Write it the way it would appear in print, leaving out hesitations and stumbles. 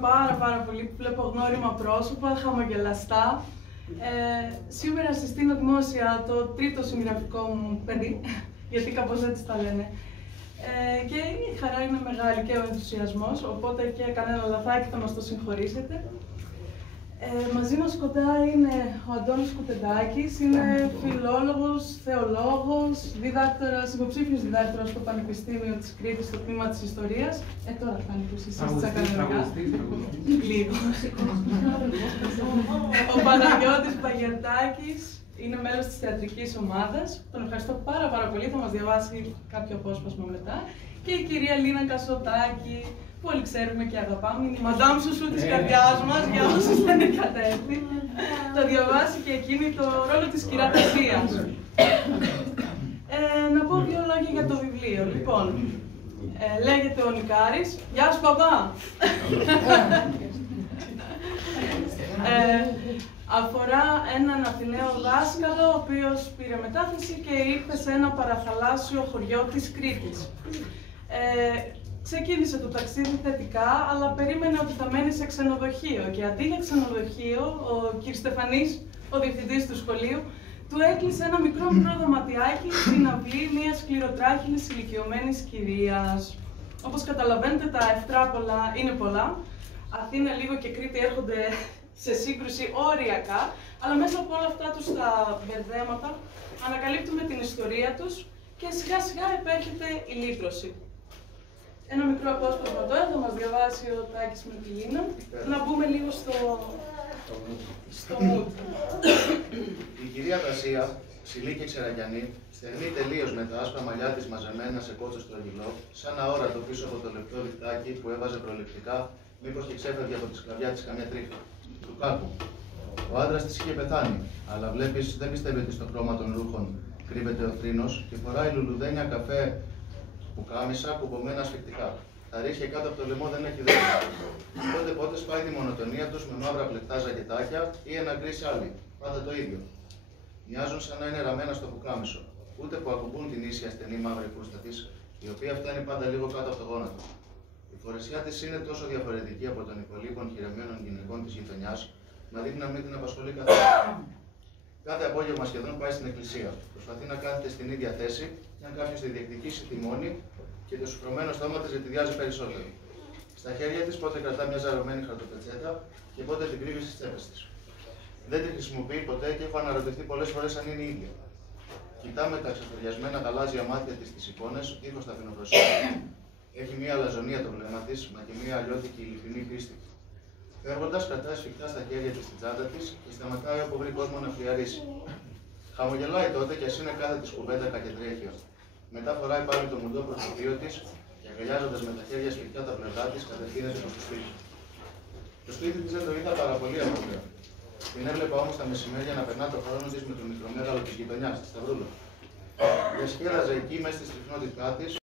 πάρα πολύ που βλέπω γνώριμα πρόσωπα, χαμογελαστά. Σήμερα συστήνω δημόσια το τρίτο συγγραφικό μου παιδί, γιατί κάπως έτσι τα λένε. Και η χαρά είναι μεγάλη και ο ενθουσιασμός, οπότε και κανένα λαθάκι θα μας το συγχωρήσετε. Μαζί μας κοντά είναι ο Αντώνης Κουτεντάκης, είναι φιλόλογος, θεολόγος, διδάκτορας, υποψήφιος διδάκτορας στο Πανεπιστήμιο της Κρήτης, στο τμήμα της Ιστορίας. Τώρα θα ανήκουσεις εσείς ακαδημικά. Λίγο. Ο Παναγιώτης Παγερτάκης είναι μέλος της θεατρικής ομάδας. Τον ευχαριστώ πάρα πολύ, θα μας διαβάσει κάποιο απόσπασμα μετά. Και η κυρία Λίνα Κασοτάκη, που όλοι ξέρουμε και αγαπάμε, είναι η Μαντάμ Σουσού της καρδιάς μας, για όσους δεν είναι κατέστη. Θα διαβάσει και εκείνη το ρόλο της κυρατασίας. Να πω δύο λόγια για το βιβλίο. Λοιπόν, λέγεται ο Νικάρης. Γεια σου, παπά! Αφορά έναν Αθηναίο δάσκαλο, ο οποίος πήρε μετάθεση και ήρθε σε ένα παραθαλάσσιο χωριό της Κρήτης. Ξεκίνησε το ταξίδι θετικά, αλλά περίμενε ότι θα μένει σε ξενοδοχείο και αντί για ξενοδοχείο, ο κ. Στεφανής, ο διευθυντής του σχολείου, του έκλεισε ένα μικρό δωματιάκι στην αυλή μιας σκληροτράχυλης ηλικιωμένης κυρίας. Όπως καταλαβαίνετε, τα ευτράπολα είναι πολλά. Αθήνα λίγο και Κρήτη έρχονται σε σύγκρουση όριακα, αλλά μέσα από όλα αυτά τους τα μπερδέματα ανακαλύπτουμε την ιστορία τους και σιγά σιγά επέρχεται η λύτρωση. Ένα μικρό απόσπασμα τώρα θα μας διαβάσει ο Τάκης με τη Λίνα. Να μπούμε λίγο στο mood. Η κυρία Τασία, ψηλή και ξεραγιανή, στεγνή τελείως με τα άσπρα μαλλιά της μαζεμένα σε κότσο στρογγυλό, σαν αόρατο πίσω από το λεπτό διχτάκι που έβαζε προληπτικά, μήπως και ξέφευγε από τη σκλαβιά της καμιά τρίχα. Του κάκου. Ο άντρας της είχε πεθάνει, αλλά βλέπεις δεν πιστεύει ότι στο χρώμα των ρούχων κρύβεται ο θρήνος και φοράει λουλουδένια καφέ που κάμισα κουμπωμένα σφιχτικά. Τα ρίχνει κάτω από το λαιμό δεν έχει δέντρα. Πότε σπάει τη μονοτονία τους με μαύρα πλεκτά ζακετάκια ή ένα γκρι σάλι. Πάντα το ίδιο. Μοιάζουν σαν να είναι ραμμένα στο πουκάμισο. Ούτε που ακουμπούν την ίσια στενή μαύρη φούστα της, η οποία φτάνει πάντα λίγο κάτω από το γόνατο. Η φορεσιά της είναι τόσο διαφορετική από των υπολείπων χειρεμένων γυναικών της γειτονιάς, μα δείχνει να μην την απασχολεί καθόλου. Κάθε απόγευμα σχεδόν πάει στην εκκλησία. Προσπαθεί να κάθεται στην ίδια θέση, και αν κάποιος τη διεκδικήσει τιμώνει και το σουφρωμένο στόμα της ζητιδιάζει περισσότερο. Στα χέρια της πότε κρατά μια ζαρωμένη χαρτοπετσέτα και πότε την κρύβει στις τσέπες της. Δεν τη χρησιμοποιεί ποτέ και έχω αναρωτηθεί πολλές φορές αν είναι η ίδια. Κοιτά με τα ξεφοριασμένα γαλάζια μάτια της τις εικόνες, δίχως ταπεινοφροσύνη. Έχει μια αλαζονία το βλέμμα της, μα και μια αλλιώτικη ειλικρινή πίστη. Φεύγοντας, κρατάει σφιχτά στα χέρια της την τσάντα της και σταματάει όπου βρει κόσμο να φλιαρίσει. Χαμογελάει τότε κι ας είναι κάθε της κουβέντα και τρέχεια. Μετά φοράει πάλι το μουντό προσωπείο της και αγκαλιάζοντας με τα χέρια σφιχτά τα πλευρά της, κατευθύνεται προς το σπίτι. Το σπίτι της δεν το είδα πάρα πολύ αργότερα. Την έβλεπα όμως τα μεσημέρια να περνά το χρόνο της με το μικρομέγαλο της γειτονιάς, τη Σταυρούλα. Διασκέδαζε εκεί μέσα στη στριφνότητά της.